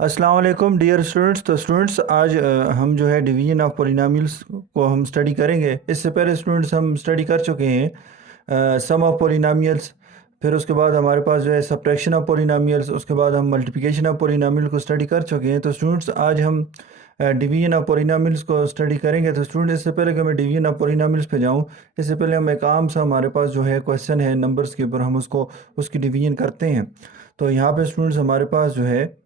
अस्सलाम वालेकुम dear students. तो स्टूडेंट्स आज हम जो है डिवीजन ऑफ पोलिनोमियल्स को हम स्टडी करेंगे। इससे पहले स्टूडेंट्स हम स्टडी कर चुके हैं सम ऑफ पोलिनोमियल्स। फिर उसके बाद हमारे पास जो है सब्ट्रैक्शन ऑफ पोलिनोमियल्स, उसके बाद हम मल्टीप्लिकेशन ऑफ पोलिनोमियल को स्टडी कर चुके हैं। तो स्टूडेंट्स आज हम डिवीजन ऑफ पोलिनोमियल्स को स्टडी करेंगे। तो स्टूडेंट इससे पहले कि मैं डिवीजन ऑफ पोलिनोमियल्स पे जाऊँ, इससे पहले हम एक आम सा हमारे पास जो है क्वेश्चन है नंबर्स के ऊपर, हम उसको उसकी डिवीजन करते हैं। तो यहाँ पे स्टूडेंट्स हमारे पास जो है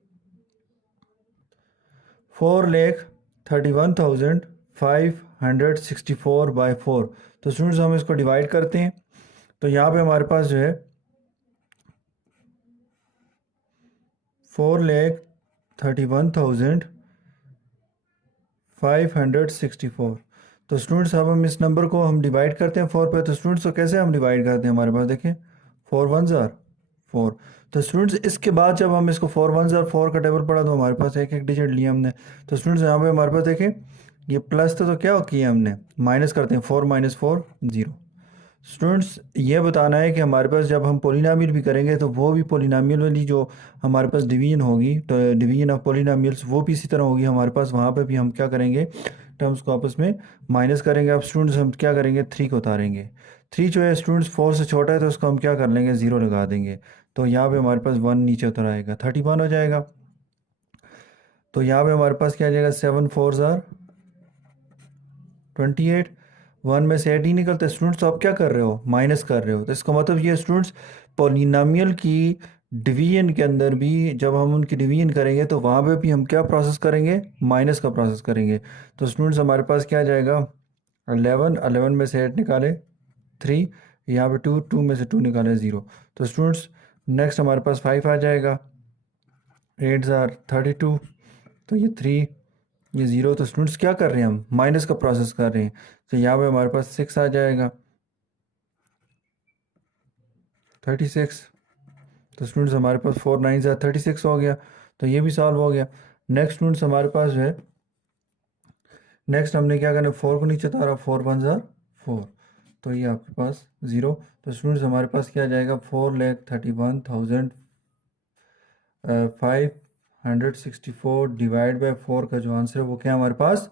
4,31,564/4। तो स्टूडेंट्स हम इसको डिवाइड करते हैं। तो यहाँ पे हमारे पास जो है 4,31,564। तो स्टूडेंट्स अब हम इस नंबर को हम डिवाइड करते हैं 4 पे। तो स्टूडेंट्स तो कैसे हम डिवाइड करते हैं, हमारे पास देखें 4 1 ज़ार 4। तो स्टूडेंट्स इसके बाद जब हम इसको 4 1 ज़ार 4 का टेबल पढ़ा तो हमारे पास एक एक डिजिट लिया हमने। तो स्टूडेंट्स यहाँ पे हमारे पास देखें ये प्लस था, तो क्या किया हमने, माइनस करते हैं, 4 - 4 0। स्टूडेंट्स ये बताना है कि हमारे पास जब हम पोलिनोमियल भी करेंगे तो वो भी पोलिनोमियल वाली जो हमारे पास डिवीजन होगी, तो डिवीजन ऑफ पोलिनोमियल्स वो भी इसी तरह होगी हमारे पास। वहाँ पे भी हम क्या करेंगे, टर्म्स को आपस में माइनस करेंगे। अब स्टूडेंट्स हम क्या करेंगे, 3 को उतारेंगे। 3 जो है स्टूडेंट्स 4 से छोटा है, तो उसको हम क्या कर लेंगे, 0 लगा देंगे। तो यहाँ पे हमारे पास 1 नीचे उतर आएगा, 31 हो जाएगा। तो यहाँ पे हमारे पास क्या आ जाएगा, 7 4 ज़ार 28। 1 में से 8 ही निकलते स्टूडेंट्स। तो आप क्या कर रहे हो, माइनस कर रहे हो। तो इसका मतलब ये स्टूडेंट्स, पोलिनोमियल की डिवीजन के अंदर भी जब हम उनकी डिवीजन करेंगे तो वहाँ पे भी हम क्या प्रोसेस करेंगे, माइनस का प्रोसेस करेंगे। तो स्टूडेंट्स हमारे पास क्या आ जाएगा, 11 11 में से 8 निकाले 3, यहाँ पे 2 2 में से 2 निकाले 0। तो स्टूडेंट्स नेक्स्ट हमारे पास 5 आ जाएगा, 8 ज़ार 32। तो ये 3, ये 0। तो स्टूडेंट्स क्या कर रहे हैं, हम माइनस का प्रोसेस कर रहे हैं। तो यहाँ पे हमारे पास 6 आ जाएगा, 36। तो स्टूडेंट्स हमारे पास 4 9 ज़ार 36 हो गया। तो ये भी सॉल्व हो गया। नेक्स्ट स्टूडेंट्स हमारे पास जो है, नेक्स्ट हमने क्या करना है, 4 को नीचे उतारा, 4 1 ज़ार 4। तो ये आपके पास 0। तो स्टूडेंट्स हमारे पास क्या आ जाएगा, 4,31,564 डिवाइड बाई 4 का जो आंसर है वो क्या हमारे पास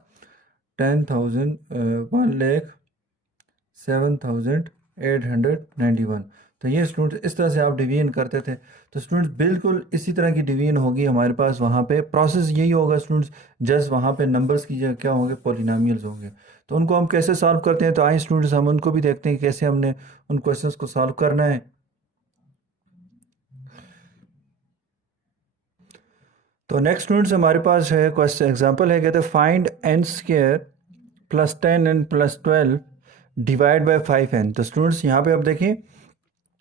1,07,891। तो ये स्टूडेंट्स इस तरह से आप डिवीजन करते थे। तो स्टूडेंट्स बिल्कुल इसी तरह की डिवीजन होगी हमारे पास। वहाँ पे प्रोसेस यही होगा स्टूडेंट्स, जस्ट वहाँ पे नंबर्स की जगह क्या होंगे, पोलिनोमियल्स होंगे। तो उनको हम कैसे सॉल्व करते हैं, तो आए स्टूडेंट्स हम उनको भी देखते हैं कैसे हमने उन क्वेश्चंस को सॉल्व करना है। तो नेक्स्ट स्टूडेंट्स हमारे पास है क्वेश्चन एग्जांपल है, कहते हैं find n square plus 10n plus 12 divide by 5n। तो स्टूडेंट्स यहाँ पे आप देखें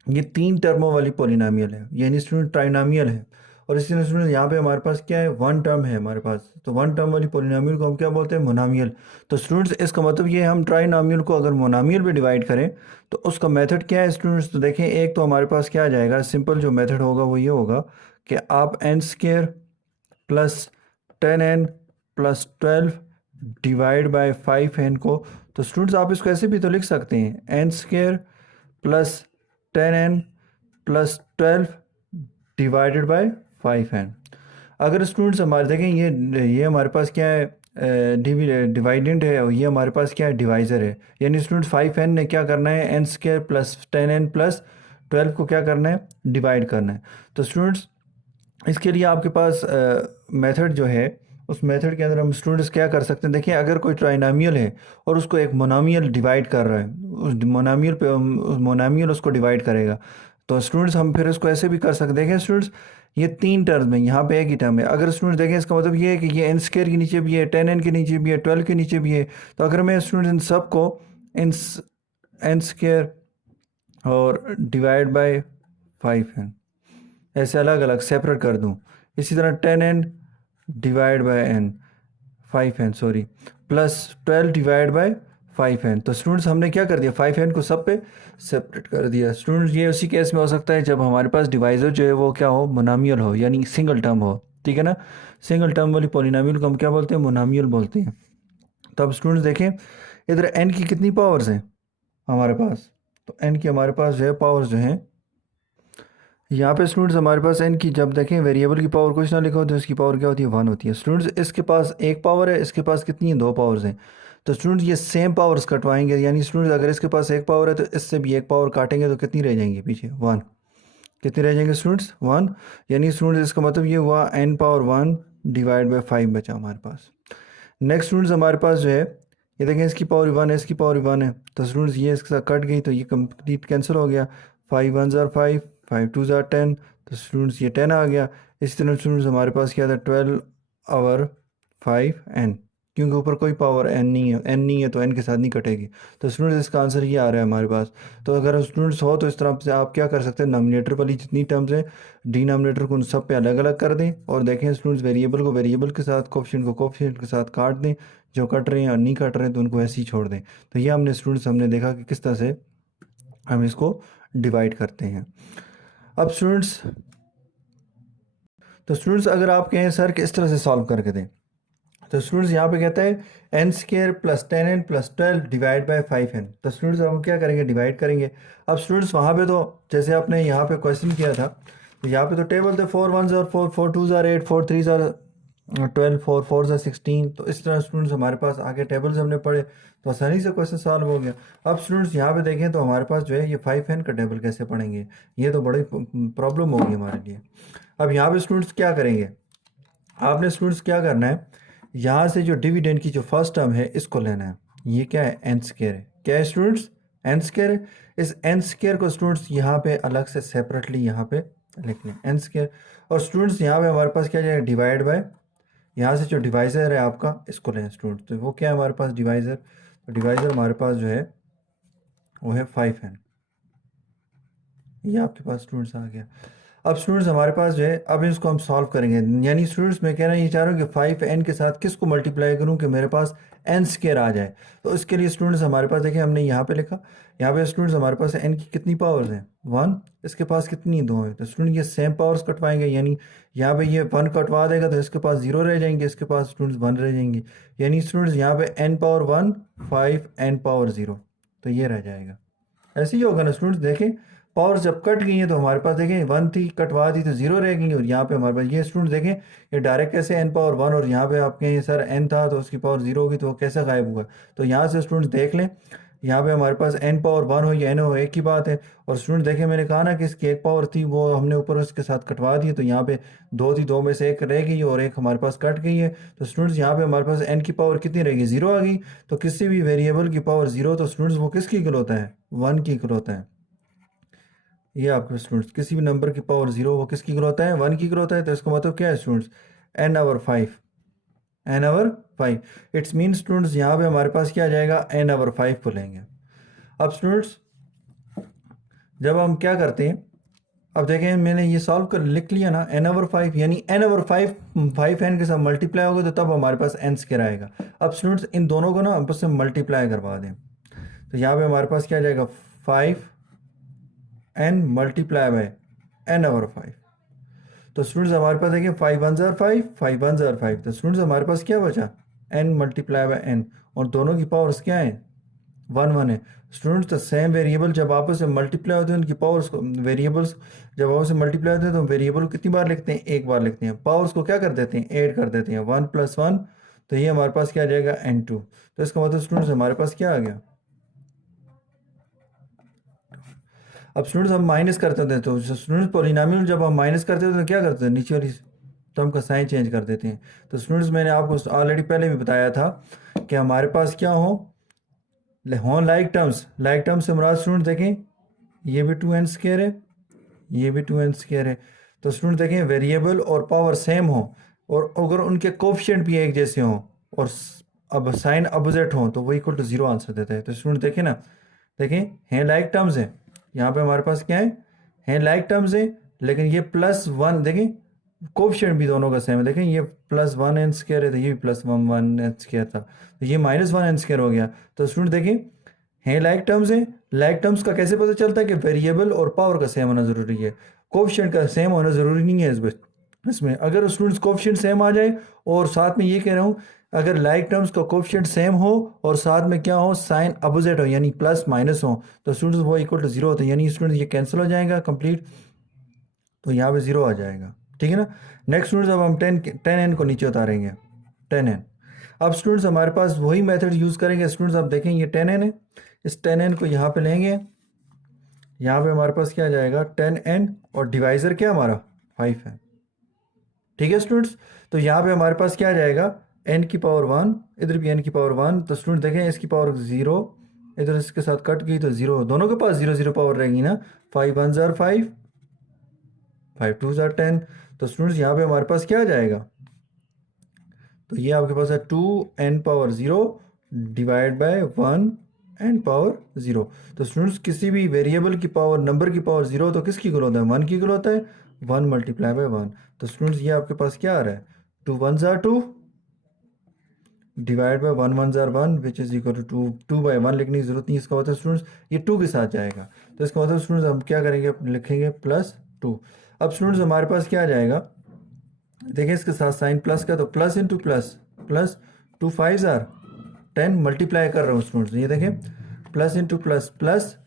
ये 3 टर्मों वाली पोलिनोमियल है, यानी स्टूडेंट ट्राइनोमियल है। और इसी तरह स्टूडेंट यहाँ पे हमारे पास क्या है, 1 टर्म है हमारे पास। तो 1 टर्म वाली पोलिनोमियल को हम क्या बोलते हैं, मोनोमियल। तो स्टूडेंट्स इसका मतलब ये हम ट्राइनोमियल को अगर मोनोमियल में डिवाइड करें तो उसका मेथड क्या है स्टूडेंट्स। तो देखें एक तो हमारे पास क्या आ जाएगा, सिंपल जो मेथड होगा वो ये होगा कि आप n square plus 10n plus 12 divide by 5n को, तो स्टूडेंट्स आप इसको ऐसे भी तो लिख सकते हैं, n square plus 10n plus 12 divided by 5n। अगर स्टूडेंट्स हमारे देखें ये हमारे पास क्या है, डिवाइडेंड है, और ये हमारे पास क्या है, डिवाइज़र है। यानी स्टूडेंट्स 5n ने क्या करना है, n square plus 10n plus 12 को क्या करना है, डिवाइड करना है। तो स्टूडेंट्स इसके लिए आपके पास मेथड जो है, उस मेथड के अंदर हम स्टूडेंट्स क्या कर सकते हैं, देखिए अगर कोई ट्राइनोमियल है और उसको एक मोनोमियल डिवाइड कर रहा है, उस मोनोमियल पे उस मोनोमियल उसको डिवाइड करेगा। तो स्टूडेंट्स हम फिर इसको ऐसे भी कर सकते हैं, देखें स्टूडेंट्स ये 3 टर्म है, यहाँ पे एक ही टर्म है। अगर स्टूडेंट्स देखें इसका मतलब ये है कि ये n स्क्वायर के नीचे भी है, 10n के नीचे भी है, 12 के नीचे भी है। तो अगर मैं स्टूडेंट्स इन सब को इन n स्क्वायर और डिवाइड बाय 5n ऐसे अलग अलग सेपरेट कर दूं, इसी तरह 10n divide by n 5n sorry plus 12 divide by 5n। तो स्टूडेंट्स हमने क्या कर दिया, 5n को सब पे सेपरेट कर दिया। स्टूडेंट्स ये उसी केस में हो सकता है जब हमारे पास डिवाइज़र जो है वो क्या हो, मोनोमियल हो, यानी सिंगल टर्म हो, ठीक है ना। सिंगल टर्म वाली पोलिनोमियल को हम क्या बोलते हैं, मोनोमियल बोलते हैं। तो अब स्टूडेंट्स देखें इधर n की कितनी पावर्स हैं हमारे पास, तो n की हमारे पास जो है पावर्स जो हैं यहाँ पे स्टूडेंट्स हमारे पास n की जब देखें वेरिएबल की पावर कुछ ना लिखा हो तो इसकी पावर क्या होती है 1 होती है। स्टूडेंट्स इसके पास एक पावर है, इसके पास कितनी है 2 पावर्स हैं। तो स्टूडेंट्स ये सेम पावर्स कटवाएंगे, यानी स्टूडेंट्स अगर इसके पास एक पावर है तो इससे भी एक पावर काटेंगे तो कितनी रह जाएंगी पीछे 1। कितनी रह जाएंगे स्टूडेंट्स 1। यानी स्टूडेंट्स इसका मतलब ये हुआ n पावर 1 डिवाइड बाई 5 बचा हमारे पास। नेक्स्ट स्टूडेंट्स हमारे पास जो है ये देखें इसकी पावर 1 है, इसकी पावर 1 है, तो स्टूडेंट्स ये इसके साथ कट गई तो ये कंप्लीट कैंसिल हो गया। 5 1 ज़ार 5, 5 2 ज़ार 10, तो स्टूडेंट्स ये 10 आ गया। इसी तरह स्टूडेंट्स हमारे पास क्या था 12 और 5 n, क्योंकि ऊपर कोई पावर n नहीं है, n नहीं है तो n के साथ नहीं कटेगी। तो स्टूडेंट्स इसका आंसर ये आ रहा है हमारे पास। तो अगर स्टूडेंट्स हो तो इस तरह से आप क्या कर सकते हैं, नॉमिनेटर वाली जितनी टर्म्स हैं डिनोमिनेटर को उन सब पे अलग अलग कर दें और देखें स्टूडेंट्स वेरिएबल को वेरिएबल के साथ, कोफिशिएंट को कोफिशिएंट के साथ काट दें, जो कट रहे हैं और नहीं कट रहे हैं तो उनको ऐसे ही छोड़ दें। तो ये हमने स्टूडेंट्स हमने देखा कि किस तरह से हम इसको डिवाइड करते हैं। अब स्टूडेंट्स अगर आप कहें सर कि इस तरह से सॉल्व करके दें, तो स्टूडेंट्स यहाँ पे कहता है n square plus 10n plus 12 divide by 5n। तो स्टूडेंट्स हम क्या करेंगे, डिवाइड करेंगे। अब स्टूडेंट्स वहाँ पे तो जैसे आपने यहाँ पे क्वेश्चन किया था तो यहाँ पे तो टेबल थे 4 1 ज़ार 4, 4 2 ज़ार 8, 4 3 ज़ार 12, 4 4 ज़ार 16। तो इस तरह स्टूडेंट्स हमारे पास आगे टेबल्स हमने पढ़े तो आसानी से क्वेश्चन सॉल्व हो गया। अब स्टूडेंट्स यहाँ पे देखें तो हमारे पास जो है ये 5n का टेबल कैसे पढ़ेंगे, ये तो बड़ी प्रॉब्लम होगी हमारे लिए। अब यहाँ पे स्टूडेंट्स क्या करेंगे, आपने स्टूडेंट्स क्या करना है, यहाँ से जो डिविडेंड की जो फर्स्ट टर्म है इसको लेना है। ये क्या है एन स्केयर है, क्या है स्टूडेंट्स एन स्केयर है। इस एन स्केयर को स्टूडेंट्स यहाँ पे अलग से सेपरेटली यहाँ पे लिख लें एन स्केयर। और स्टूडेंट्स यहाँ पे हमारे पास क्या जाएगा डिवाइड बाय, यहाँ से जो डिवाइज़र है आपका इसको लें स्टूडेंट्स। तो वो क्या है हमारे पास डिवाइज़र, तो डिवाइज़र हमारे पास जो है वो है 5n। ये आपके पास स्टूडेंट्स आ गया। अब स्टूडेंट्स हमारे पास जो है अब इसको हम सॉल्व करेंगे, यानी स्टूडेंट्स मैं कहना ये चाह रहा हूँ कि 5n के साथ किसको मल्टीप्लाई करूँ कि मेरे पास n स्केयर आ जाए। तो इसके लिए स्टूडेंट्स हमारे पास देखिए हमने यहाँ पे लिखा, यहाँ पे स्टूडेंट्स हमारे पास n की कितनी पावर्स हैं 1, इसके पास कितनी 2 है। तो स्टूडेंट ये सेम पावर्स कटवाएंगे, यानी यहाँ पे ये 1 कटवा देगा तो इसके पास 0 रह जाएंगे, इसके पास स्टूडेंट्स 1 रह जाएंगे। यानी स्टूडेंट्स यहाँ पे n पावर 1 5 n पावर 0, तो ये रह जाएगा। ऐसे ही होगा ना स्टूडेंट्स, देखें पावर जब कट गई है तो हमारे पास देखें 1 थी कटवा दी तो 0 रह गई और यहाँ पे हमारे पास ये स्टूडेंट देखें ये डायरेक्ट कैसे n पावर 1 और यहाँ पे आपके ये सर n था तो उसकी पावर 0 होगी तो वो कैसे गायब हुआ। तो यहाँ से स्टूडेंट्स देख लें यहाँ पे हमारे पास n पावर 1 हो या n हो एक ही बात है। और स्टूडेंट देखें मैंने कहा ना कि इसकी एक पावर थी वो हमने ऊपर उसके साथ कटवा दी, तो यहाँ पे 2 थी, 2 में से एक रह गई और एक हमारे पास कट गई है। तो स्टूडेंट्स यहाँ पे हमारे पास n की पावर कितनी रहेगी 0 आ गई। तो किसी भी वेरिएबल की पावर 0 तो स्टूडेंट्स वो किसकी इक्वल होता है 1 की इक्वल होता है। ये आपके स्टूडेंट्स किसी भी नंबर की पावर 0 वो किसकी इक्वल होता है 1 की इक्वल होता है। तो इसका मतलब क्या है students n over 5, n over 5। It's mean students यहाँ पे हमारे पास क्या आ जाएगा n ओवर 5 को लेंगे। अब स्टूडेंट्स जब हम क्या करते हैं, अब देखें मैंने ये सॉल्व कर लिख लिया ना n ओवर 5, यानी n ओवर 5 5n के साथ मल्टीप्लाई होगा तो तब हमारे पास n स्क्वायर आएगा। अब स्टूडेंट्स इन दोनों को ना आपस में मल्टीप्लाई करवा दें तो यहाँ पे हमारे पास क्या आ जाएगा 5n multiply by n over 5। तो स्टूडेंट्स हमारे पास देखिए 5 1 ज़ार 5, 5 1 ज़ार 5। तो स्टूडेंट्स हमारे पास क्या बचा n मल्टीप्लाई बाय n और दोनों की पावर्स क्या है 1 1 है। स्टूडेंट्स तो सेम वेरिएबल जब आपस में मल्टीप्लाई होते हैं उनकी पावर्स को, वेरिएबल्स जब आपस में मल्टीप्लाई होते हैं तो वेरिएबल को कितनी बार लिखते हैं एक बार लिखते हैं, पावर्स को क्या कर देते हैं ऐड कर देते हैं 1 + 1। तो ये हमारे पास क्या आ जाएगा n2। तो इसका मतलब स्टूडेंट्स हमारे पास क्या आ गया। अब स्टूडेंट्स हम माइनस करते थे तो स्टूडेंट्स पॉलिनोमियल जब हम माइनस करते थे तो क्या करते हैं नीचे वाली टर्म का साइन चेंज कर देते हैं। तो स्टूडेंट्स मैंने आपको ऑलरेडी पहले भी बताया था कि हमारे पास क्या हो लाइक टर्म्स से मुराद स्टूडेंट देखें ये भी 2n स्क्वायर है, ये भी 2n स्क्वायर है। तो स्टूडेंट देखें वेरिएबल और पावर सेम हो और अगर उनके कोफिशिएंट भी एक जैसे हों और अब साइन अपोजिट हो तो वो इक्वल टू 0 आंसर देता है। तो स्टूडेंट देखें ना, देखें हैं लाइक टर्म्स है, यहाँ पे हमारे पास क्या है लाइक टर्म्स है, लेकिन ये +1 देखें कोफिशिएंट भी दोनों का सेम है। देखें ये +1n स्क्वायर है तो ये भी +1 स्क्वायर था तो ये -1n स्क्वायर हो गया। तो स्टूडेंट देखें हैं लाइक टर्म्स है, लाइक टर्म्स का कैसे पता चलता है कि वेरिएबल और पावर का सेम होना ज़रूरी है, कोफिशिएंट का सेम होना ज़रूरी नहीं है इसमें। अगर स्टूडेंट्स कोफिशिएंट सेम आ जाए और साथ में ये कह रहा हूँ अगर लाइक टर्म्स का कोफिशिएंट सेम हो और साथ में क्या हो साइन अपोजिट हो यानी प्लस माइनस हो तो स्टूडेंट्स वो इक्वल टू 0 होते हैं, यानी स्टूडेंट्स ये कैंसिल हो जाएगा कंप्लीट। तो यहाँ पे 0 आ जाएगा, ठीक है ना। नेक्स्ट स्टूडेंट्स अब हम 10n को नीचे उतारेंगे, 10n। अब स्टूडेंट्स हमारे पास वही मेथड यूज़ करेंगे। स्टूडेंट्स आप देखें ये 10n है, इस 10n को यहाँ पे लेंगे, यहाँ पे हमारे पास क्या आ जाएगा 10n, और डिवाइज़र क्या हमारा 5 है, ठीक है स्टूडेंट्स। तो यहाँ पे हमारे पास क्या आ जाएगा n की पावर 1, इधर भी n की पावर 1। तो स्टूडेंट देखें इसकी पावर 0, इधर इसके साथ कट गई तो 0, दोनों के पास 0 0 पावर रहेगी ना। 5 1 ज़ार 5, 5 2 ज़ार 10। तो स्टूडेंट्स यहाँ पे हमारे पास क्या आ जाएगा, तो ये आपके पास है 2n power 0 divide by 1n power 0। तो स्टूडेंट्स किसी भी वेरिएबल की पावर, नंबर की पावर 0 तो किसकी इक्वल होता है, 1 की इक्वल होता है, 1 मल्टीप्लाई बाय 1। तो स्टूडेंट्स ये आपके पास क्या आ रहा है 2 1 ज़ार 2 डिवाइड बाय 1 1 ज़ार 1 which is equal to 2 by 1 लिखने की जरूरत नहीं। इसका मतलब स्टूडेंट्स ये 2 के साथ जाएगा, तो इसका मतलब स्टूडेंट्स हम क्या करेंगे, लिखेंगे +2। अब स्टूडेंट्स हमारे पास क्या आ जाएगा, देखिए इसके साथ साइन प्लस का, तो प्लस इंटू प्लस, प्लस 2 5 ज़ार 10 मल्टीप्लाई कर रहा हूँ स्टूडेंट्स, ये देखें प्लस इंटू प्लस, प्लस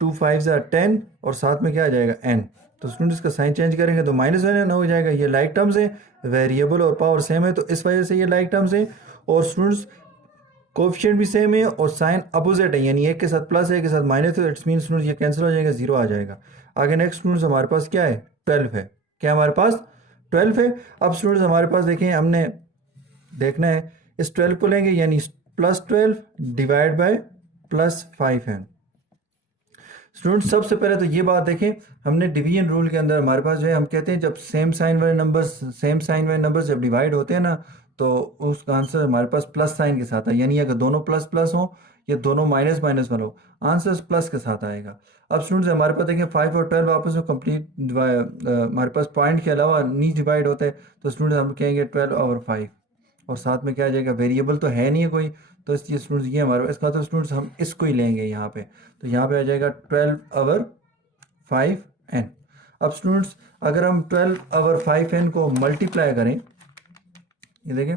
2 5 ज़ार 10 और साथ में क्या आ जाएगा n। तो स्टूडेंट्स इसका साइन चेंज करेंगे तो -1n हो जाएगा। ये लाइक टर्म्स है, वेरिएबल और पावर सेम है तो इस वजह से ये लाइक टर्म्स है। और स्टूडेंट्स कोफिशिएंट भी सेम है और साइन अपोजिट है, यानी एक के साथ प्लस है, एक के साथ माइनस है, इट्स मीन स्टूडेंट्स ये कैंसिल हो जाएगा, 0 आ जाएगा। आगे नेक्स्ट स्टूडेंट्स हमारे पास क्या है 12 है, क्या हमारे पास 12 है। अब स्टूडेंट्स हमारे पास देखें, हमने देखना है इस 12 को लेंगे, यानी +12 डिवाइड बाय +5 है। स्टूडेंट्स सबसे पहले तो ये बात देखें, हमने डिवीजन रूल के अंदर हमारे पास जो है, हम कहते हैं जब सेम साइन वाले नंबर्स जब डिवाइड होते हैं ना, तो उसका आंसर हमारे पास प्लस साइन के साथ है, यानी अगर दोनों प्लस प्लस हो या दोनों माइनस माइनस वाला हो, आंसर प्लस के साथ आएगा। अब स्टूडेंट्स हमारे पास देखें 5 और 12 आपस में कंप्लीट हमारे पास पॉइंट के अलावा नहीं डिवाइड होता है, तो स्टूडेंट्स हम कहेंगे 12/5, और साथ में क्या आ जाएगा, वेरिएबल तो है नहीं है कोई, तो इसलिए स्टूडेंट्स ये हमारे इसका, तो स्टूडेंट्स हम इसको ही लेंगे यहाँ पे, तो यहाँ पे आ जाएगा 12/5n। अब स्टूडेंट्स अगर हम 12/5n को मल्टीप्लाई करें, ये देखें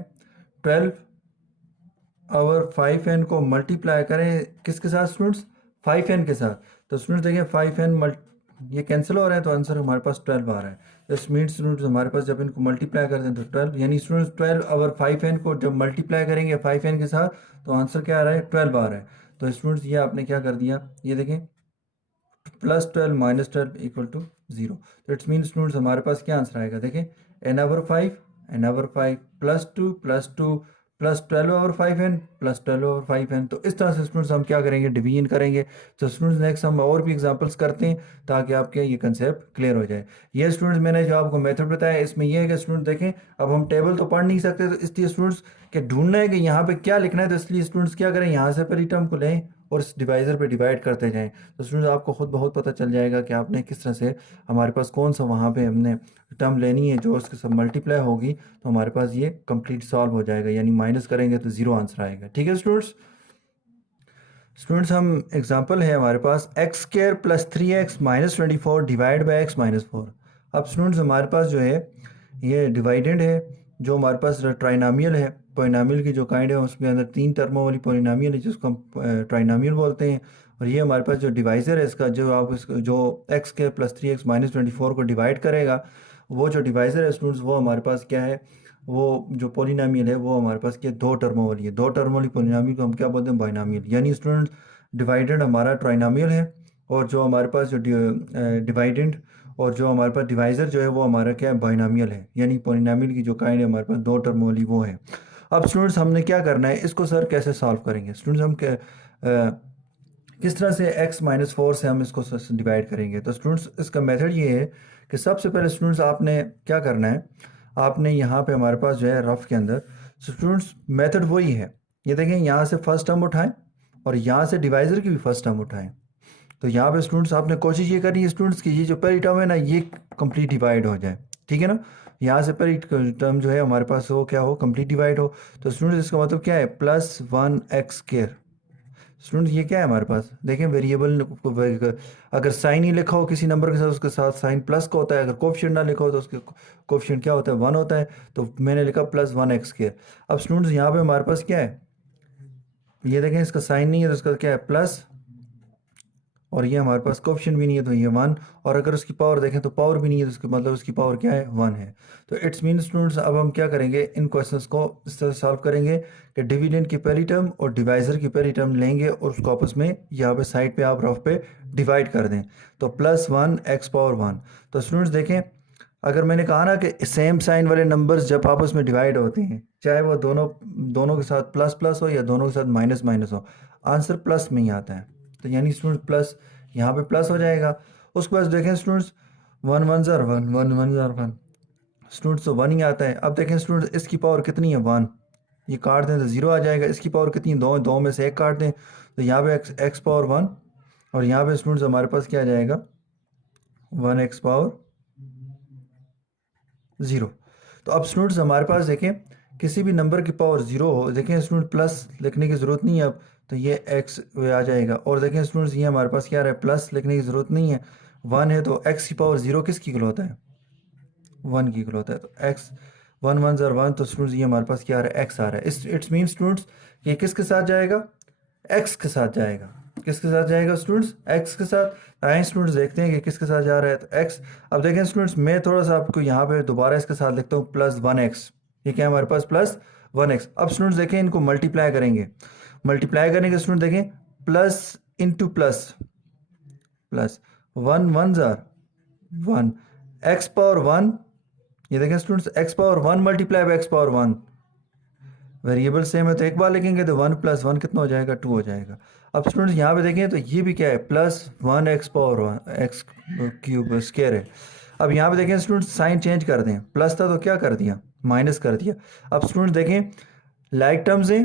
12/5n को मल्टीप्लाई करें किसके साथ स्टूडेंट्स, 5n के साथ। तो स्टूडेंट्स देखिए 5n ये कैंसिल हो रहा है, तो आंसर हमारे पास 12 आ रहा है। दिस मीन्स स्टूडेंट्स हमारे पास जब इनको मल्टीप्लाई करते हैं तो 12, यानी स्टूडेंट्स 12/5n को जब मल्टीप्लाई करेंगे 5n के साथ तो आंसर क्या आ रहा है 12 आ रहा है। तो स्टूडेंट्स ये आपने क्या कर दिया, ये देखें +12 -12 = 0। तो इट्स मीन स्टूडेंट्स हमारे पास क्या आंसर आएगा, देखें n/5 +2 +2 +12/5n +12/5n। तो इस तरह से स्टूडेंट्स हम क्या करेंगे, डिवीजन करेंगे। तो स्टूडेंट्स नेक्स्ट हम और भी एग्जांपल्स करते हैं ताकि आपके ये कंसेप्ट क्लियर हो जाए। ये स्टूडेंट्स मैंने जो आपको मेथड बताया, इसमें यह है कि स्टूडेंट देखें, अब हम टेबल तो पढ़ नहीं सकते, तो इसलिए स्टूडेंट्स के ढूंढना है कि यहाँ पे क्या लिखना है, तो इसलिए स्टूडेंट्स क्या करें, यहाँ से पहली टर्म को लें और इस डिवाइज़र पे डिवाइड करते जाएं। तो स्टूडेंट्स आपको खुद बहुत पता चल जाएगा कि आपने किस तरह से, हमारे पास कौन सा वहाँ पे हमने टर्म लेनी है जो उसके साथ मल्टीप्लाई होगी, तो हमारे पास ये कंप्लीट सॉल्व हो जाएगा, यानी माइनस करेंगे तो 0 आंसर आएगा। ठीक है स्टूडेंट्स हम एग्जांपल है हमारे पास x² + 3x - 24 divide by x - 4। अब स्टूडेंट्स हमारे पास जो है ये डिवाइडेंड है, जो हमारे पास ट्राइनामियल है, पोलिनोमियल की जो काइंड है उसके अंदर 3 टर्मों वाली पोलिनोमियल है जिसको हम ट्राइनामियल बोलते हैं। और ये हमारे पास जो डिवाइज़र है इसका, जो आप इसको जो x² + 3x - 24 को डिवाइड करेगा, वो जो डिवाइज़र है स्टूडेंट्स वो हमारे पास क्या है, वो जो पोलिनोमियल है वो हमारे पास क्या 2 टर्मों वाली है। 2 टर्मों वाली पोलिनोमियल को हम क्या बोलते हैं, बाइनोमियल। यानी स्टूडेंट्स डिवाइडेड हमारा ट्राइनोमियल है, और जो हमारे पास जो डिवाइडेंड और जो हमारे पास डिवाइज़र जो है वो हमारा क्या है, बाइनोमियल है। यानी पोलिनोमियल की जो काइंड है हमारे पास 2 टर्मों वाली वो है। अब स्टूडेंट्स हमने क्या करना है, इसको सर कैसे सॉल्व करेंगे स्टूडेंट्स, हम किस तरह से x - 4 से हम इसको डिवाइड करेंगे। तो स्टूडेंट्स इसका मेथड ये है कि सबसे पहले स्टूडेंट्स आपने क्या करना है, आपने यहाँ पे हमारे पास जो है रफ के अंदर, स्टूडेंट्स मेथड वही है, ये देखें यहाँ से फर्स्ट टर्म उठाएं और यहाँ से डिवाइज़र की भी फर्स्ट टर्म उठाएं। तो यहाँ पे स्टूडेंट्स आपने कोशिश ये करनी है स्टूडेंट्स की ये जो पहली टर्म है ना ये कंप्लीट डिवाइड हो जाए, ठीक है ना। यहाँ से पहली टर्म जो है हमारे पास वो क्या हो, कंप्लीट डिवाइड हो। तो स्टूडेंट्स इसका मतलब क्या है, +1x²। स्टूडेंट्स ये क्या है हमारे पास, देखें वेरिएबल अगर साइन ही लिखा हो किसी नंबर के साथ उसके साथ साइन प्लस का होता है, अगर कोफिशिएंट ना लिखा हो तो उसके कोफिशिएंट क्या होता है, 1 होता है। तो मैंने लिखा +1x²। अब स्टूडेंट्स यहाँ पे हमारे पास क्या है, ये देखें इसका साइन नहीं है तो इसका क्या है और ये हमारे पास कोएफिशिएंट भी नहीं है तो ये 1, और अगर उसकी पावर देखें तो पावर भी नहीं है तो उसका मतलब उसकी पावर क्या है, 1 है। तो इट्स मीन स्टूडेंट्स अब हम क्या करेंगे, इन क्वेश्चंस को इस तरह सॉल्व करेंगे कि डिविडेंड की पहली टर्म और डिवाइजर की पहली टर्म लेंगे और उसको आपस में यहाँ पे साइड पे आप रफ पे डिवाइड कर दें, तो +1 x पावर 1। तो स्टूडेंट्स देखें, अगर मैंने कहा ना कि सेम साइन वाले नंबर्स जब आपस में डिवाइड होते हैं, चाहे वो दोनों दोनों के साथ प्लस प्लस हो या दोनों के साथ माइनस माइनस हो, आंसर प्लस में ही आता है। तो यानी स्टूडेंट्स प्लस यहाँ पे प्लस हो जाएगा। उसके बाद देखें स्टूडेंट्स, 1 1 ज़ार 1 1 1 ज़ार 1 स्टूडेंट्स, तो 1 ही आता है। अब देखें स्टूडेंट्स, इसकी पावर कितनी है, 1, ये काट दें तो 0 आ जाएगा। इसकी पावर कितनी है, 2, 2 में से 1 काट दें तो यहाँ पे x पावर 1, और यहाँ पे स्टूडेंट्स हमारे पास क्या आ जाएगा, 1x पावर 0। तो अब स्टूडेंट्स हमारे पास देखें, किसी भी नंबर की पावर 0 हो, देखें स्टूडेंट प्लस लिखने की ज़रूरत नहीं है अब, तो ये x आ जाएगा। और देखें स्टूडेंट्स, ये हमारे पास क्या आ रहा है, प्लस लिखने की ज़रूरत नहीं है, 1 है तो x की पावर 0 किसकी इक्वल होता है, 1 की इक्वल होता है। तो x 1 1 ज़र 1, तो स्टूडेंट्स ये हमारे पास क्या आ रहा है, x आ रहा है। इट्स मीन स्टूडेंट्स ये किसके साथ जाएगा, x के साथ जाएगा। किसके साथ जाएगा स्टूडेंट्स, x के साथ। आए स्टूडेंट्स देखते हैं कि किसके साथ जा रहा है, तो x। अब देखें स्टूडेंट्स, मैं थोड़ा सा आपको यहाँ पे दोबारा इसके साथ लिखता हूँ, +1x। ये क्या है हमारे पास, +1x। अब स्टूडेंट्स देखें, इनको मल्टीप्लाई करेंगे, मल्टीप्लाई करने के स्टूडेंट देखें, प्लस इंटू प्लस, प्लस 1 1 ज़ार 1, x पावर 1, ये देखें students, x power 1 multiply by x power 1, variable same है तो एक बार लिखेंगे तो 1 + 1 कितना हो जाएगा, 2 हो जाएगा। अब स्टूडेंट्स यहाँ पे देखें तो ये भी क्या है, +1x power 1 x cube square है। अब यहाँ पे देखें स्टूडेंट्स, साइन चेंज कर दें, प्लस था तो क्या कर दिया, माइनस कर दिया। अब स्टूडेंट्स देखें, लाइक टर्म्स हैं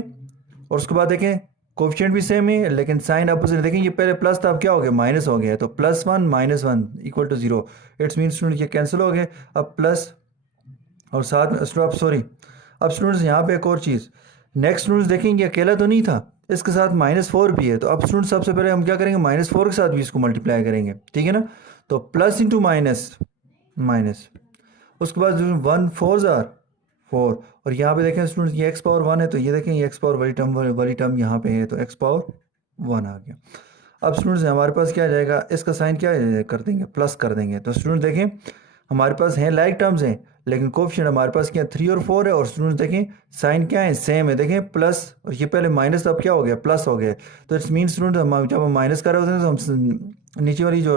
और उसके बाद देखें कोफिशिएंट भी सेम है लेकिन साइन अपोजिट। देखें ये पहले प्लस था, अब क्या हो गया, माइनस हो गया, तो +1 - 1 = 0। इट्स मीन स्टूडेंट ये कैंसिल हो गए। अब प्लस और साथ में अब सॉरी, अब स्टूडेंट्स यहाँ पे एक और चीज़, नेक्स्ट स्टूडेंट्स देखेंगे अकेला तो नहीं था, इसके साथ -4 भी है। तो अब स्टूडेंट्स सबसे पहले हम क्या करेंगे, -4 के साथ भी इसको मल्टीप्लाई करेंगे, ठीक है ना। तो प्लस इंटू माइनस, माइनस, उसके बाद 1 4 ज़ार 4, और यहाँ पे देखें स्टूडेंट्स ये x पावर 1 है तो ये देखें ये x पावर वाली टर्म यहाँ पे है तो x पावर 1 आ गया। अब स्टूडेंट्स हमारे पास क्या आ जाएगा, इसका साइन क्या कर देंगे, प्लस कर देंगे। तो स्टूडेंट देखें हमारे पास हैं लाइक टर्म्स हैं लेकिन कोफिशिएंट हमारे पास क्या 3 और 4 है, और स्टूडेंट्स देखें साइन क्या है, सेम है। देखें प्लस, और ये पहले माइनस, अब क्या हो गया, प्लस हो गया। तो इट्स मीन स्टूडेंट हम जब हम माइनस कर रहे होते हैं तो हम नीचे वाली जो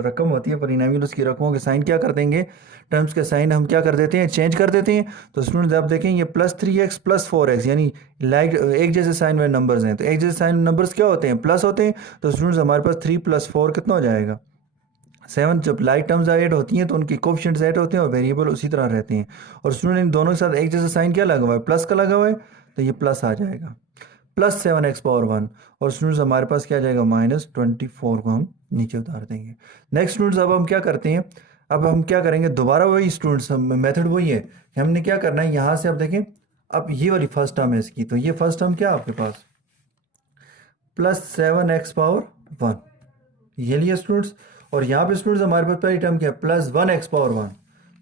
रकम होती है परिणामी, उसकी रकमों के साइन क्या कर देंगे, टर्म्स के साइन हम क्या कर देते हैं, चेंज कर देते हैं। तो स्टूडेंट्स आप देखें ये +3x + 4x, यानी लाइक एक जैसे साइन वाले नंबर्स हैं, तो एक जैसे साइन नंबर्स क्या होते हैं, प्लस होते हैं। तो स्टूडेंट्स हमारे पास 3 + 4 कितना हो जाएगा, 7। जब लाइक टर्म्स ऐड होती हैं तो उनकी कोफिशिएंट्स ऐड होते हैं और वेरिएबल उसी तरह रहते हैं। और स्टूडेंट इन दोनों के साथ एक जैसा साइन क्या लगा हुआ है, प्लस का लगा हुआ है, तो ये प्लस आ जाएगा, +7x पावर 1। और स्टूडेंट्स हमारे पास क्या आ जाएगा, -24 को हम नीचे उतार देंगे। नेक्स्ट स्टूडेंट्स अब हम क्या करते हैं, अब हम क्या करेंगे, दोबारा वही स्टूडेंट्स मेथड वही है कि हमने क्या करना है, यहाँ से अब देखें, अब ये वाली फर्स्ट टर्म है इसकी, तो ये फर्स्ट टर्म क्या है आपके पास, +7x पावर 1, ये लिया स्टूडेंट्स। और यहाँ पे स्टूडेंट्स हमारे पास पहली टर्म क्या है, +1x पावर 1,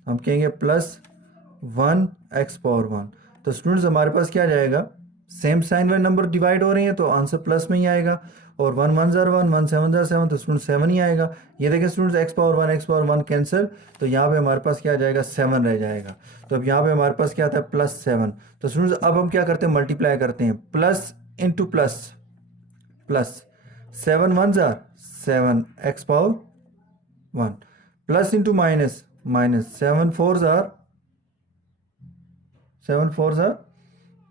हम कहेंगे +1x पावर 1। तो स्टूडेंट्स हमारे पास क्या आ जाएगा, सेम साइन वाले नंबर डिवाइड हो रहे हैं तो आंसर प्लस में ही आएगा। और 1 1 ज़ार 1 1 7 ज़ार 7, तो स्टूडेंट 7 ही आएगा। ये देखें स्टूडेंट्स x पावर 1 कैंसिल, तो यहाँ पे हमारे पास क्या आ जाएगा, 7 रह जाएगा। तो अब यहाँ पे हमारे पास क्या आता है, +7। तो स्टूडेंट्स अब हम क्या करते हैं, मल्टीप्लाई करते हैं, प्लस इंटू प्लस, प्लस 7 1 ज़ार 7 x power 1, plus into minus, minus 7 4 ज़ार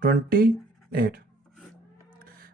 28।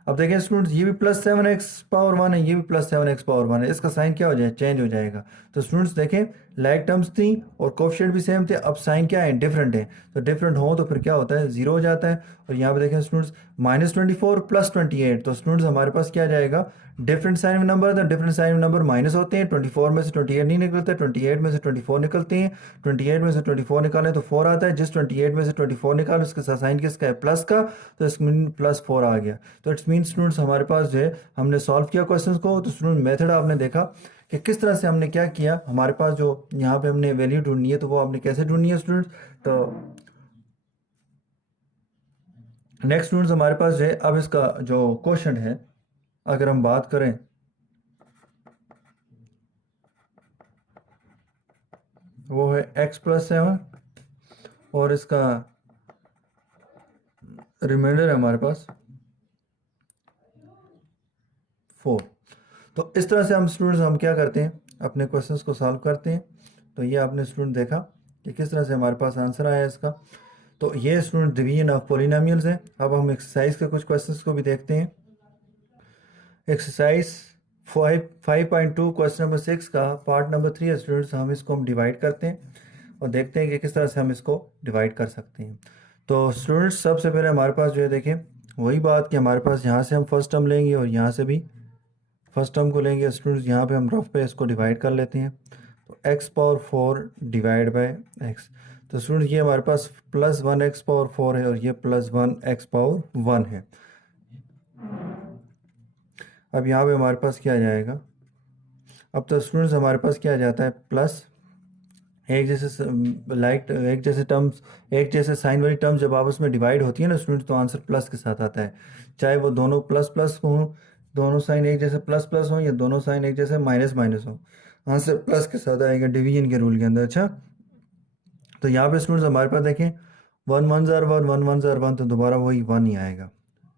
अब देखें स्टूडेंट्स ये भी +7x पावर 1 है, ये भी +7x पावर 1 है, इसका साइन क्या हो जाए, चेंज हो जाएगा। तो स्टूडेंट्स देखें लाइक टर्म्स थी और कोफिशिएंट भी सेम थे, अब साइन क्या है, डिफरेंट है। तो डिफरेंट हो तो फिर क्या होता है, 0 हो जाता है। और यहाँ पे देखें स्टूडेंट्स -24 + 28, तो स्टूडेंट्स हमारे पास क्या आ जाएगा, डिफरेंट साइन में नंबर, तो डिफरेंट साइन में नंबर माइनस होते हैं। 24 में से 28 नहीं निकलते, 28 में से 24 निकलते हैं। 28 में से 24 निकालें तो 4 आता है, जिस 28 में से 24 निकालें उसके साथ साइन किसका है, प्लस का, तो इसमें +4 आ गया। तो इट्स मीन स्टूडेंट्स हमारे पास जो है, हमने सॉल्व किया क्वेश्चन को। तो स्टूडेंट मेथड आपने देखा कि किस तरह से हमने क्या किया, हमारे पास जो यहाँ पे हमने वैल्यू ढूंढनी है तो वो आपने कैसे ढूंढनी है स्टूडेंट्स। तो नेक्स्ट स्टूडेंट्स हमारे पास जो है, अब इसका जो क्वेश्चन है, अगर हम बात करें वो है x+7 और इसका रिमाइंडर है हमारे पास 4। तो इस तरह से हम स्टूडेंट्स हम क्या करते हैं, अपने क्वेश्चंस को सॉल्व करते हैं। तो ये आपने स्टूडेंट देखा कि किस तरह से हमारे पास आंसर आया इसका। तो ये स्टूडेंट डिवीजन ऑफ पॉलिनोमियल्स है। अब हम एक्सरसाइज के कुछ क्वेश्चंस को भी देखते हैं। एक्सरसाइज 5.2 क्वेश्चन नंबर 6 का पार्ट नंबर 3 है स्टूडेंट्स। हम डिवाइड करते हैं और देखते हैं कि किस तरह से हम इसको डिवाइड कर सकते हैं। तो स्टूडेंट्स सबसे पहले हमारे पास जो है देखें वही बात कि हमारे पास यहाँ से हम फर्स्ट टर्म लेंगे और यहाँ से भी फर्स्ट टर्म को लेंगे स्टूडेंट्स। यहाँ पे हम रफ पे इसको डिवाइड कर लेते हैं। तो x⁴ डिवाइड बाय x। तो स्टूडेंट ये हमारे पास +1 x⁴ है और ये +1 x⁴ है। अब यहाँ पे हमारे पास क्या आ जाएगा, अब तो स्टूडेंट्स हमारे पास क्या आ जाता है, प्लस एक जैसे टर्म्स, एक जैसे साइन वाली टर्म्स जब आपस में डिवाइड होती है ना स्टूडेंट्स, तो आंसर प्लस के साथ आता है। चाहे वो दोनों प्लस प्लस हों, दोनों साइन एक जैसे प्लस प्लस हों या दोनों साइन एक जैसे माइनस माइनस हो, आंसर प्लस के साथ आएगा डिवीजन के रूल के अंदर। अच्छा, तो यहाँ पे स्टूडेंट्स हमारे पास देखें 1 1 ज़ार 1 1 1 ज़ार 1, तो दोबारा वही 1 ही आएगा।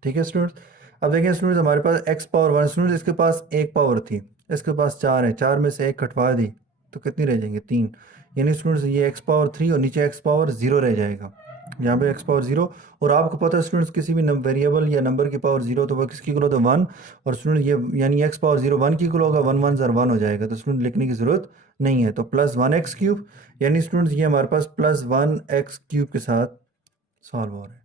ठीक है स्टूडेंट्स। अब देखें स्टूडेंट्स हमारे पास x⁴ स्टूडेंट्स इसके पास एक पावर थी, इसके पास 4 है, 4 में से एक कटवा दी तो कितनी रह जाएंगे, 3। यानी स्टूडेंट्स ये x⁴ और नीचे x⁴ रह जाएगा। यहाँ पे x⁴, और आपको पता है स्टूडेंट्स किसी भी वेरिएबल या नंबर की पावर 0 तो वह किसकी इक्वल होता है, 1। और स्टूडेंट ये यानी x⁴ 1 की इक्वल होगा, 1 1 ज़ार 1 हो जाएगा। तो स्टूडेंट लिखने की ज़रूरत नहीं है। तो +1x³ यानी स्टूडेंट्स ये हमारे पास +1x³ के साथ सॉल्व हो रहा है।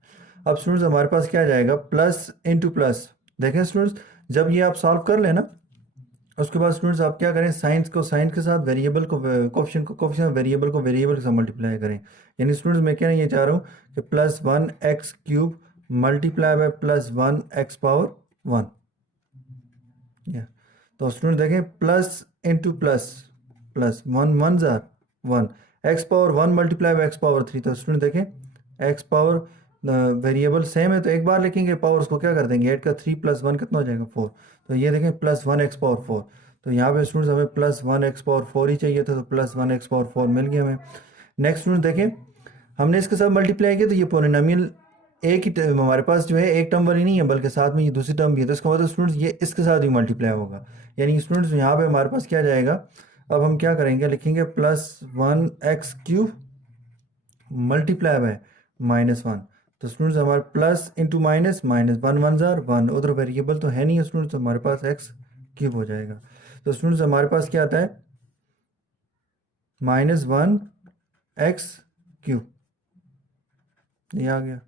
अब स्टूडेंट्स हमारे पास क्या आ जाएगा, प्लस इंटू प्लस। देखें स्टूडेंट्स जब ये आप सॉल्व कर लेना उसके बाद स्टूडेंट्स आप क्या करें, साइंस को साइन के साथ, वेरिएबल को कोफिशिएंट वेरिएबल को वेरिएबल के साथ मल्टीप्लाई करें। यानी स्टूडेंट्स मैं कहना ये चाह रहा हूँ कि +1x³ मल्टीप्लाई बाय +1x⁴1। तो स्टूडेंट देखें प्लस इंटू प्लस, प्लस 1 1 ज़ार 1, x⁴1 मल्टीप्लाई बाय x⁴3। तो स्टूडेंट देखें x⁴ वेरिएबल सेम है तो एक बार लिखेंगे, पावर्स को क्या कर देंगे, 8 का 3 + 1 कितना हो जाएगा, 4। तो ये देखें +1x⁴4। तो यहाँ पे स्टूडेंट्स हमें +1x⁴4 ही चाहिए था, तो +1x⁴4 मिल गया हमें। नेक्स्ट स्टूडेंट देखें हमने इसके साथ मल्टीप्लाई किया तो ये पॉलिनोमियल एक ही हमारे पास जो है एक टर्म वाली नहीं है बल्कि साथ में ये दूसरी टर्म भी है। तो इसका मतलब स्टूडेंट्स ये इसके साथ भी मल्टीप्लाई होगा। यानी स्टूडेंट्स यहाँ पे हमारे पास क्या जाएगा, अब हम क्या करेंगे, लिखेंगे +1x³ मल्टीप्लाई बाय -1। तो स्टूडेंट्स हमारे प्लस इंटू माइनस, -1 1 ज़ार 1, उधर वेरिएबल तो है नहीं है स्टूडेंट्स, तो हमारे पास x³ हो जाएगा। तो स्टूडेंट्स हमारे पास क्या आता है, -1x³, ये आ गया।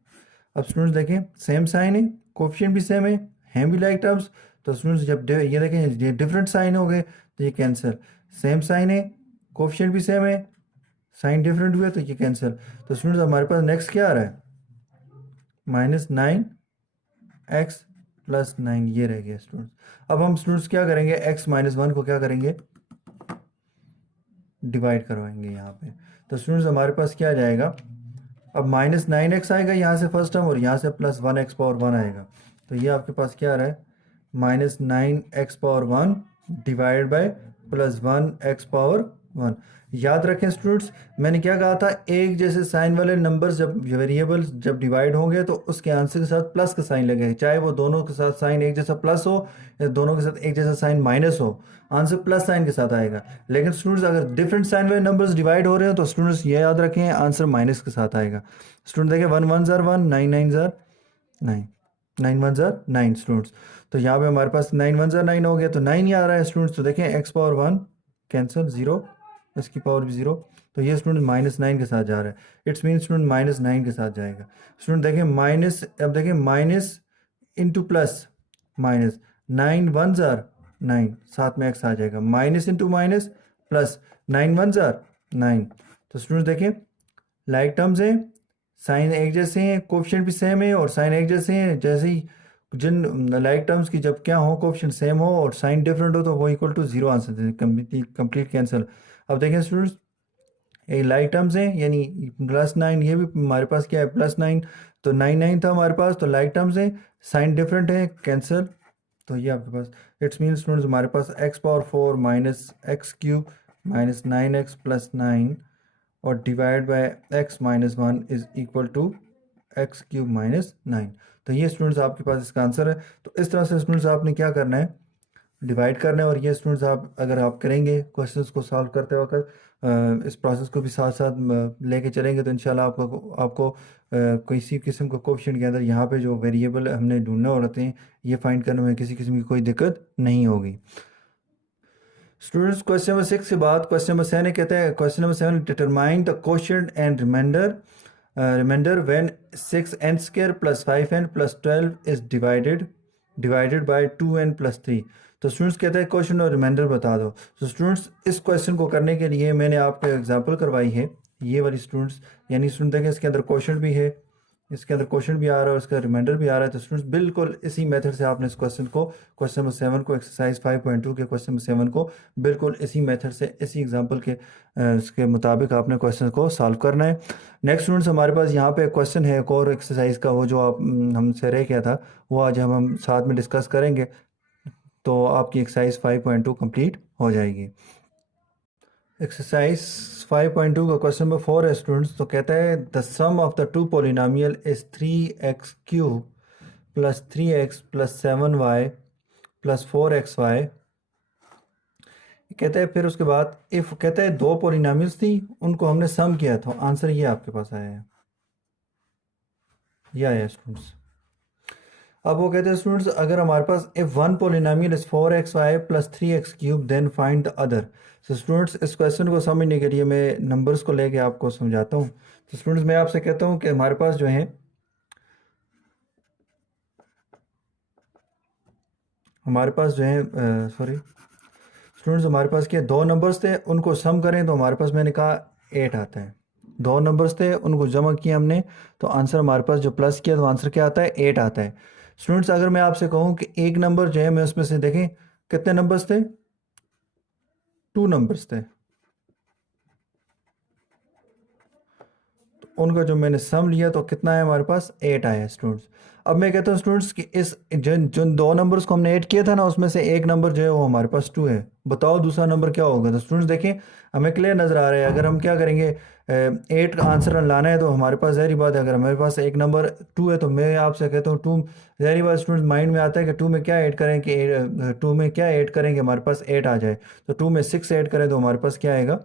अब स्टूडेंट्स देखें सेम साइन है, कोफिशिएंट भी सेम है, हैं भी लाइक टर्म्स। तो स्टूडेंट्स जब ये देखें ये डिफरेंट साइन हो गए तो ये कैंसिल, सेम साइन है, कोफिशिएंट भी सेम है, साइन डिफरेंट हुए तो ये कैंसिल। तो स्टूडेंट्स हमारे पास नेक्स्ट क्या आ रहा है, -9x+9, ये रह गया स्टूडेंट्स। अब हम स्टूडेंट्स क्या करेंगे, x - 1 को क्या करेंगे, डिवाइड करवाएंगे यहाँ पे। तो स्टूडेंट्स हमारे पास क्या आ जाएगा, अब -9x आएगा यहाँ से फर्स्ट टर्म और यहाँ से +1x⁴1 आएगा। तो ये आपके पास क्या आ रहा है, -9x⁴1 डिवाइड बाय +1x⁴1। याद रखें स्टूडेंट्स मैंने क्या कहा था, एक जैसे साइन वाले नंबर्स जब वेरिएबल्स जब डिवाइड होंगे तो उसके आंसर के साथ प्लस का साइन लगेगा, चाहे वो दोनों के साथ साइन एक जैसा प्लस हो या दोनों के साथ एक जैसा साइन माइनस हो, आंसर प्लस साइन के साथ आएगा। लेकिन स्टूडेंट्स अगर डिफरेंट साइन वाले नंबर्स डिवाइड हो रहे हो तो स्टूडेंट्स ये याद रखें आंसर माइनस के साथ आएगा। स्टूडेंट देखें 1 1 ज़ार 1, 9 9 ज़ार 9, 9 1 ज़ार 9 स्टूडेंट्स। तो यहाँ पे हमारे पास 9 1 ज़ार 9 हो गया, तो 9 ही आ रहा है स्टूडेंट्स। तो देखें x⁴1 कैंसिल, 0, इसकी पावर भी 0। तो ये स्टूडेंट -9 के साथ जा रहा है, इट्स मीन स्टूडेंट -9 के साथ जाएगा। स्टूडेंट देखें माइनस, अब देखें माइनस इंटू प्लस, माइनस 9 1 ज़ार 9, साथ में x आ जाएगा, माइनस इंटू माइनस प्लस, 9 1 ज़ार 9। तो स्टूडेंट देखें लाइक टर्म्स हैं, साइन एक जैसे हैं, कोफिशिएंट भी सेम है और साइन एक जैसे हैं। जैसे ही जिन लाइक टर्म्स की जब क्या हो, कोफिशिएंट सेम हो और साइन डिफरेंट हो तो वो इक्वल टू 0 आंसर दें, कंप्लीट कैंसिल। अब देखें स्टूडेंट्स ये लाइक टर्म्स हैं, यानी +9, ये भी हमारे पास क्या है +9, तो 9 9 था हमारे पास, तो लाइक टर्म्स हैं, साइन डिफरेंट है, कैंसिल। तो ये आपके पास इट्स मीन स्टूडेंट्स हमारे पास x⁴ - x³ -9x + 9 और divide by x minus 1 is equal to x cube minus 9। तो ये स्टूडेंट्स आपके पास इसका आंसर है। तो इस तरह से स्टूडेंट्स आपने क्या करना है, डिवाइड करना है। और ये स्टूडेंट्स आप अगर आप करेंगे क्वेश्चंस को सॉल्व करते वक्त इस प्रोसेस को भी साथ साथ लेके चलेंगे तो इंशाल्लाह आपको किसी किस्म का कोएफिशिएंट के अंदर यहाँ पे जो वेरिएबल हमने ढूंढने होते हैं ये फाइंड करने में किसी किस्म की कोई दिक्कत नहीं होगी। स्टूडेंट्स क्वेश्चन नंबर 6 के बाद क्वेश्चन नंबर 7 कहते हैं, question number 7 determine the coefficient and remainder when 6n² + 5n + 12 is divided by 2n + 3। तो स्टूडेंट्स कहते हैं क्वेश्चन और रिमाइंडर बता दो। तो स्टूडेंट्स इस क्वेश्चन को करने के लिए मैंने आपको एग्जांपल करवाई है ये वाली स्टूडेंट्स, यानी स्टूडेंट देखें इसके अंदर क्वेश्चन भी है, इसके अंदर क्वेश्चन भी आ रहा है और इसका रिमाइंडर भी आ रहा है। तो स्टूडेंट्स बिल्कुल इसी मेथड से आपने इस क्वेश्चन को, क्वेश्चन नंबर 7 को, एक्सरसाइज 5.2 के क्वेश्चन नंबर 7 को बिल्कुल इसी मेथड से, इसी एग्जांपल के इसके मुताबिक आपने क्वेश्चन को सॉल्व करना है। नेक्स्ट स्टूडेंट्स हमारे पास यहाँ पे क्वेश्चन है एक और एक्सरसाइज का, वो जो आप हमसे रह गया था वो आज हम साथ में डिस्कस करेंगे तो आपकी एक्सरसाइज 5.2 कंप्लीट हो जाएगी। एक्सरसाइज 5.2 का क्वेश्चन नंबर 4 है स्टूडेंट्स। तो कहता है the sum of the two polynomial is 3x³ + 3x + 7y + 4xy। कहता है फिर उसके बाद इफ, कहता है दो पोलिनोमियल्स थी उनको हमने सम किया था, आंसर ये आपके पास आया है, यह आया स्टूडेंट्स। अब वो कहते हैं स्टूडेंट्स अगर हमारे पास if one polynomial is 4xy + 3x³ then find the other. तो स्टूडेंट्स इस क्वेश्चन को समझने के लिए मैं नंबर्स को लेके आपको समझाता हूँ। तो स्टूडेंट्स मैं आपसे कहता हूँ कि हमारे पास जो है सॉरी स्टूडेंट्स हमारे पास क्या दो नंबर्स थे उनको सम करें तो हमारे पास मैंने कहा 8 आता है। दो नंबर्स थे उनको जमा किया हमने तो आंसर हमारे पास जो प्लस किया तो आंसर क्या आता है 8 आता है। स्टूडेंट्स अगर मैं आपसे कहूँ कि एक नंबर जो है मैं उसमें से देखें कितने नंबर्स थे, 2 नंबर्स थे, तो उनका जो मैंने सम लिया तो कितना है हमारे पास 8 आया है स्टूडेंट्स। अब मैं कहता हूँ स्टूडेंट्स कि इस जिन दो नंबर्स को हमने ऐड किया था ना उसमें से एक नंबर जो है वो हमारे पास 2 है, बताओ दूसरा नंबर क्या होगा। तो स्टूडेंट्स देखें हमें क्लियर नज़र आ रहा है, अगर हम क्या करेंगे 8 का आंसर लाना है तो हमारे पास ज़ाहिर बात है अगर हमारे पास एक नंबर 2 है तो मैं आपसे कहता हूँ 2, ज़ाहिर बात स्टूडेंट्स माइंड में आता है कि 2 में क्या ऐड करें कि 2 में क्या ऐड करेंगे हमारे पास 8 आ जाए। तो 2 में 6 ऐड करें तो हमारे पास क्या आएगा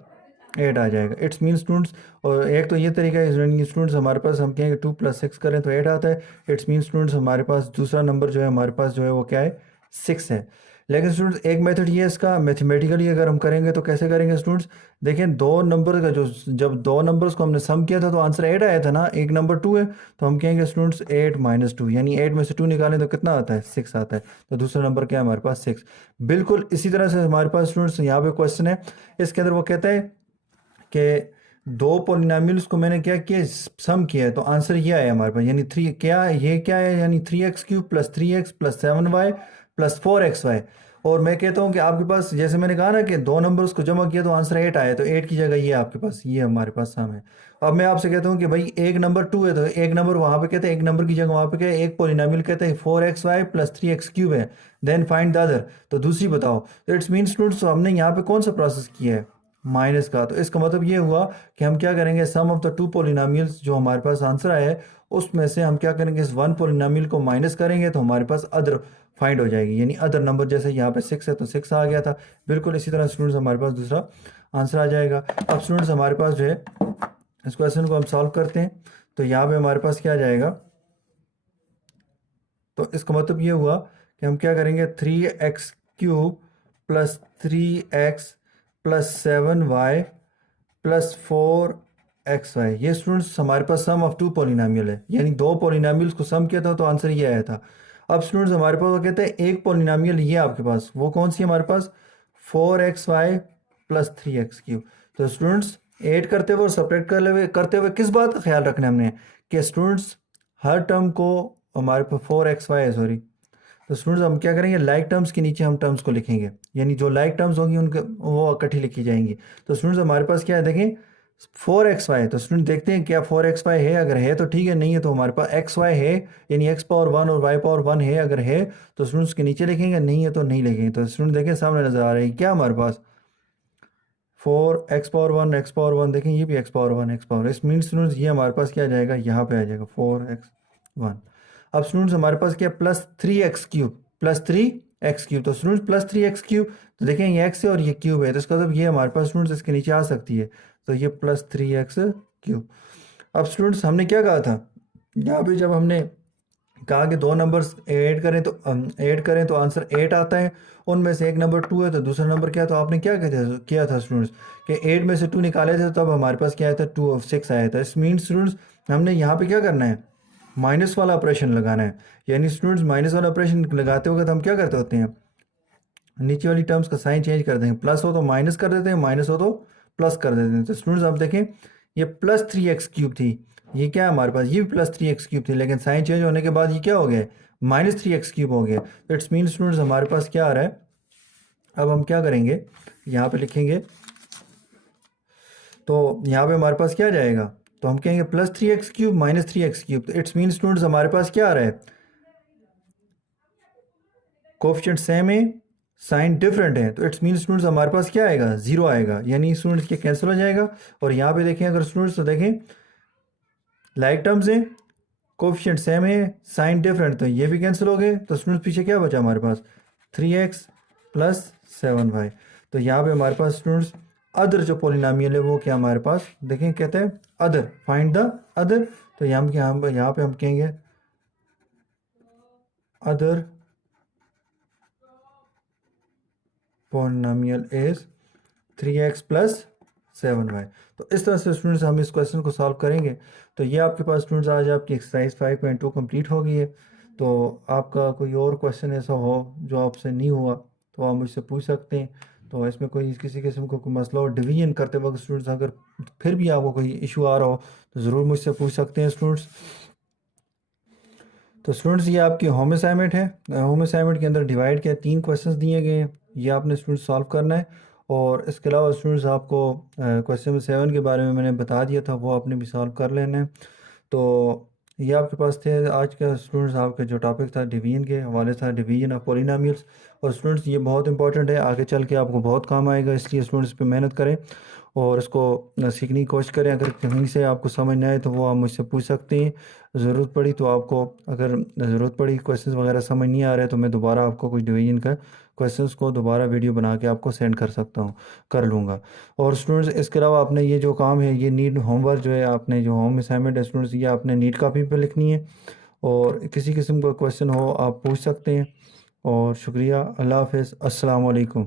8 आ जाएगा। इट्स मीन स्टूडेंट्स, और एक तो ये तरीका है स्टूडेंट्स हमारे पास हम कहेंगे 2 + 6 करें तो 8 आता है। इट्स मीन स्टूडेंट्स हमारे पास दूसरा नंबर जो है हमारे पास जो है वो क्या है 6 है। लेकिन स्टूडेंट्स एक मेथड ये है इसका, मैथमेटिकली अगर हम करेंगे तो कैसे करेंगे स्टूडेंट्स, देखें दो नंबर का जो, जब दो नंबर्स को हमने सम किया था तो आंसर 8 आया था ना, एक नंबर 2 है तो हम कहेंगे स्टूडेंट्स 8 - 2, यानी 8 में से 2 निकालें तो कितना आता है 6 आता है। तो दूसरा नंबर क्या है हमारे पास 6। बिल्कुल इसी तरह से हमारे पास स्टूडेंट्स यहाँ पे क्वेश्चन है, इसके अंदर वो कहता है कि दो पोलिनोमियल्स को मैंने क्या किया सम किया है तो आंसर ये आया हमारे पास, यानी 3 क्या ये क्या है, यानी 3x³ + 3x + 7y + 4xy। और मैं कहता हूँ कि आपके पास जैसे मैंने कहा ना कि दो नंबर्स को जमा किया तो आंसर 8 आया, तो 8 की जगह ये आपके पास ये हमारे पास सम है। अब मैं आपसे कहता हूँ कि भाई एक नंबर 2 है तो एक नंबर वहाँ पे कहते हैं, एक नंबर की जगह वहाँ पे क्या है एक पोलिनोमियल कहते हैं 4xy + 3x³ है, देन फाइंड द अदर। तो दूसरी बताओ। तो इट्स मीन स्टूडेंट्स हमने यहाँ पे कौन सा प्रोसेस किया है माइनस का, तो इसका मतलब ये हुआ कि हम क्या करेंगे सम ऑफ द टू पोलिनोमियल्स जो हमारे पास आंसर आया है उसमें से हम क्या करेंगे इस वन पोलिनोमियल को माइनस करेंगे तो हमारे पास अदर फाइंड हो जाएगी, यानी अदर नंबर जैसे यहाँ पे 6 है तो 6 आ गया था। बिल्कुल इसी तरह स्टूडेंट्स हमारे पास दूसरा आंसर आ जाएगा। अब स्टूडेंट्स हमारे पास जो है इस क्वेश्चन को हम सॉल्व करते हैं तो यहाँ पे हमारे पास क्या आ जाएगा, तो इसका मतलब ये हुआ कि हम क्या करेंगे 3x³ + 3x + 7y + 4xy। ये स्टूडेंट्स हमारे पास सम ऑफ टू पोलिनोमियल है, यानी दो पोलिनोमियल्स को सम किया था तो आंसर ये आया था। अब स्टूडेंट्स हमारे पास वो कहते हैं एक पोलिनोमियल ये आपके पास, वो कौन सी हमारे पास 4xy + 3x³। तो स्टूडेंट्स ऐड करते हुए और सपरेट करते हुए किस बात का ख्याल रखना है हमने कि स्टूडेंट्स हर टर्म को, हमारे पास 4xy है सॉरी, तो स्टूडेंट्स हम क्या करेंगे लाइक टर्म्स के नीचे हम टर्म्स को लिखेंगे, यानी जो लाइक टर्म्स होंगी उनके वो इकट्ठी लिखी जाएंगी। तो स्टूडेंट्स हमारे पास क्या है देखें 4xy, तो स्टूडेंट देखते हैं क्या 4xy है, अगर है तो ठीक है, नहीं है तो हमारे पास xy है, यानी x⁴ और y⁴ है, अगर है तो स्टूडेंट्स के नीचे लिखेंगे, नहीं है तो नहीं लिखेंगे। तो स्टूडेंट देखें सामने नजर आ रहा है क्या हमारे पास 4x⁻1 देखें, ये भी x⁻1 x⁻1, इस मीन स्टूडेंट्स ये हमारे पास क्या आ जाएगा, यहाँ पे आ जाएगा 4x1। अब स्टूडेंट्स हमारे पास क्या +3x³ +3x³ तो स्टूडेंट्स +3x³ तो देखें ये x है और ये क्यूब है, तो इसका मतलब ये हमारे पास स्टूडेंट्स इसके नीचे आ सकती है, तो ये +3x³। अब स्टूडेंट्स हमने क्या कहा था, यहाँ पे जब हमने कहा कि दो नंबर्स ऐड करें तो आंसर 8 आता है, उनमें से एक नंबर 2 है तो दूसरा नंबर क्या है, तो आपने क्या किया था स्टूडेंट्स कि 8 में से 2 निकाले थे, तब हमारे पास क्या आया था 2 और 6 आया था। इस मीन स्टूडेंट्स हमने यहाँ पे क्या करना है, माइनस वाला ऑपरेशन लगाना है, यानी स्टूडेंट्स माइनस वाला ऑपरेशन लगाते वक्त हम क्या करते होते हैं, नीचे वाली टर्म्स का साइन चेंज कर देंगे, प्लस हो तो माइनस कर देते हैं, माइनस हो तो प्लस कर देते हैं। तो स्टूडेंट्स आप देखें ये +3x³ थी, ये क्या है हमारे पास, ये भी +3x³ थी, लेकिन साइन चेंज होने के बाद ये क्या हो गया, -3x³ हो गया। तो इट्स मीन स्टूडेंट्स हमारे पास क्या आ रहा है, अब हम क्या करेंगे, यहाँ पे लिखेंगे, तो यहाँ पे हमारे पास क्या आ जाएगा, तो हम कहेंगे +3x³ -3x³, तो इट्स मीन स्टूडेंट्स हमारे पास क्या आ रहा है, कोफिशिएंट सेम है, साइन डिफरेंट है, तो इट्स मीन स्टूडेंट्स हमारे पास क्या आएगा, 0 आएगा, यानी स्टूडेंट्स के कैंसिल हो जाएगा। और यहाँ पे देखें अगर स्टूडेंट्स तो देखें लाइक टर्म्स है, कोफिशिएंट सेम है, साइन डिफरेंट, तो ये भी कैंसिल हो गए, तो स्टूडेंट्स पीछे क्या बचा हमारे पास 3x + 7y। तो यहाँ पे हमारे पास स्टूडेंट्स अदर जो पोलिनोमियल है वो क्या हमारे पास देखें, कहते हैं अदर, फाइंड द अदर, तो यहाँ पे हम कहेंगे other polynomial is 3x + 7y। तो इस तरह से स्टूडेंट्स हम इस क्वेश्चन को सॉल्व करेंगे। तो ये आपके पास स्टूडेंट्स आज आपकी एक्सरसाइज 5.2 कंप्लीट हो गई है। तो आपका कोई और क्वेश्चन ऐसा हो जो आपसे नहीं हुआ तो आप मुझसे पूछ सकते हैं। तो इसमें कोई किसी किस्म का कोई मसला हो, डिवीजन करते वक्त स्टूडेंट्स अगर फिर भी आपको कोई इशू आ रहा हो तो ज़रूर मुझसे पूछ सकते हैं स्टूडेंट्स। तो स्टूडेंट्स ये आपकी होम असाइनमेंट है, होम असाइनमेंट के अंदर डिवाइड के 3 क्वेश्चंस दिए गए हैं, ये आपने स्टूडेंट्स सॉल्व करना है। और इसके अलावा स्टूडेंट्स आपको क्वेश्चन नंबर 7 के बारे में मैंने बता दिया था, वो आपने भी सॉल्व कर लेना है। तो ये आपके पास थे आज का स्टूडेंट्स, आपका जो टॉपिक था डिवीजन के हवाले था, डिवीजन ऑफ पॉलिनोमियल्स। और स्टूडेंट्स ये बहुत इंपॉर्टेंट है, आगे चल के आपको बहुत काम आएगा, इसलिए स्टूडेंट्स पे मेहनत करें और इसको सीखने की कोशिश करें। अगर कहीं से आपको समझ नहीं आए तो वो आप मुझसे पूछ सकते हैं। ज़रूरत पड़ी तो आपको, अगर ज़रूरत पड़ी क्वेश्चंस वगैरह समझ नहीं आ रहे तो मैं दोबारा आपको कुछ डिवीजन का क्वेश्चंस को दोबारा वीडियो बना के आपको सेंड कर सकता हूँ, कर लूँगा। और स्टूडेंट्स इसके अलावा आपने ये जो काम है, ये नीट होमवर्क जो है, आपने जो होम असाइनमेंट है स्टूडेंट्स, ये आपने नीट कॉपी पर लिखनी है और किसी किस्म का क्वेश्चन हो आप पूछ सकते हैं। और शुक्रिया, अल्लाह हाफ़िज़, अस्सलाम वालेकुम।